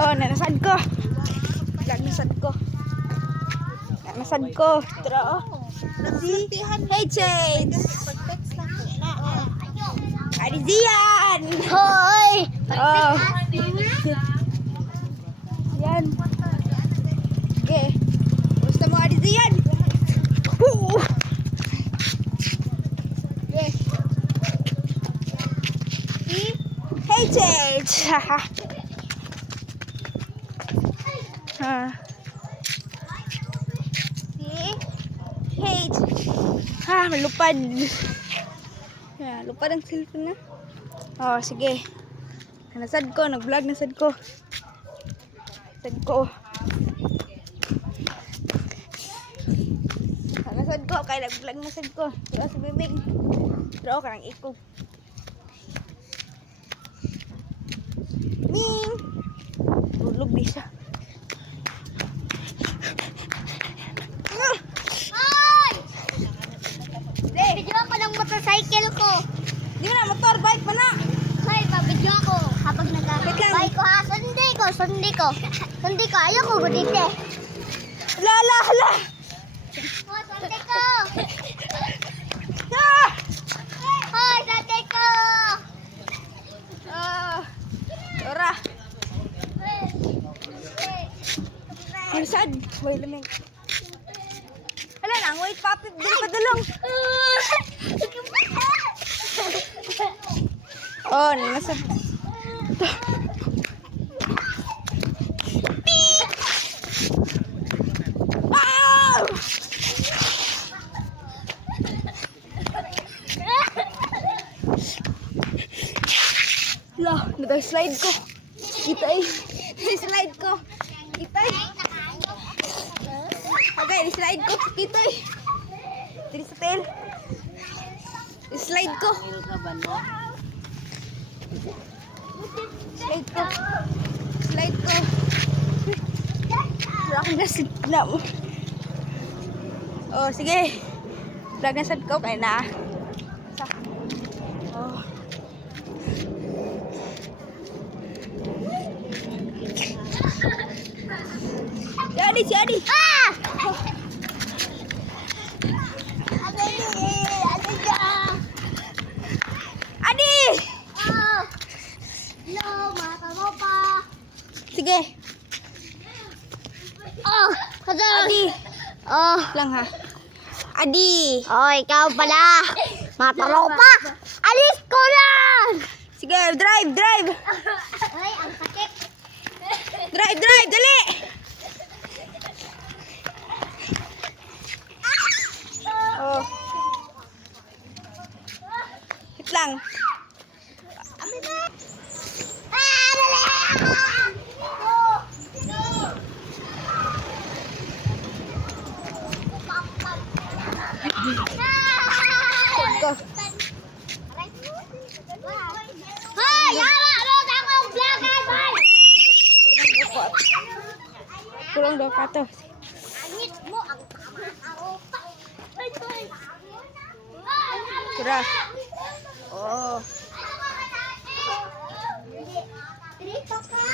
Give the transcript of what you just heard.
Oh, nanasad ko. Nanasad ko. Nanasad ko. Tara, oh. Hey, Chase. Arizian! Hoy! Oh. Yan. Okay. Gusto mo, Arizian? Okay. Hey, Chase. Hey. Malupad. Lupad ang cellphone na. Oh, sige. Nasad ko, nag-vlog nasad ko. Nasad ko. Nasad ko, kaya nag-vlog nasad ko. Pero sa bibig. Pero karang ikog. Ming! Tulog di siya. Video ako ng motorcycle ko. Di mo na, motor, bike pa na. Hoy, pabidyo ako habang nag-bike ko ha. Sundi ko. Ayoko gudite. Hala. Hoy, sundi ko. Ah! Hoy, sundi ko. Ora. Ang sad. Wait, lamig. Hala na, wait, papit. Dili pa dulong. Oh, nasa. Ah! Lah, nag-slide ko. Kita eh. Slide ko. Kita eh. Okay, slide ko. Kita eh. Dili sa tail. Slide ko. Slide ko. Wala akong nasigla mo. Oh, sige. Vlog na sad ko. Kaya na. Oh. Si Adi. Ah! Adi! Oh! Hello, mata mo pa. Sige. Oh! Kada! Adi. Oh! Lang ha. Adi. Oh, ikaw pala. Mataro pa. Alis ko lang! Sige, drive. Ay, ang sakit. Drive, dali. Oh. Hit lang. Ah, dali! Go. Hoy, yawa! Load ako ang vlogger, boy! Kulong daw ka to. Angit mo ang tama ako pa. Ay, boy! Tara. Oh. Dito ka!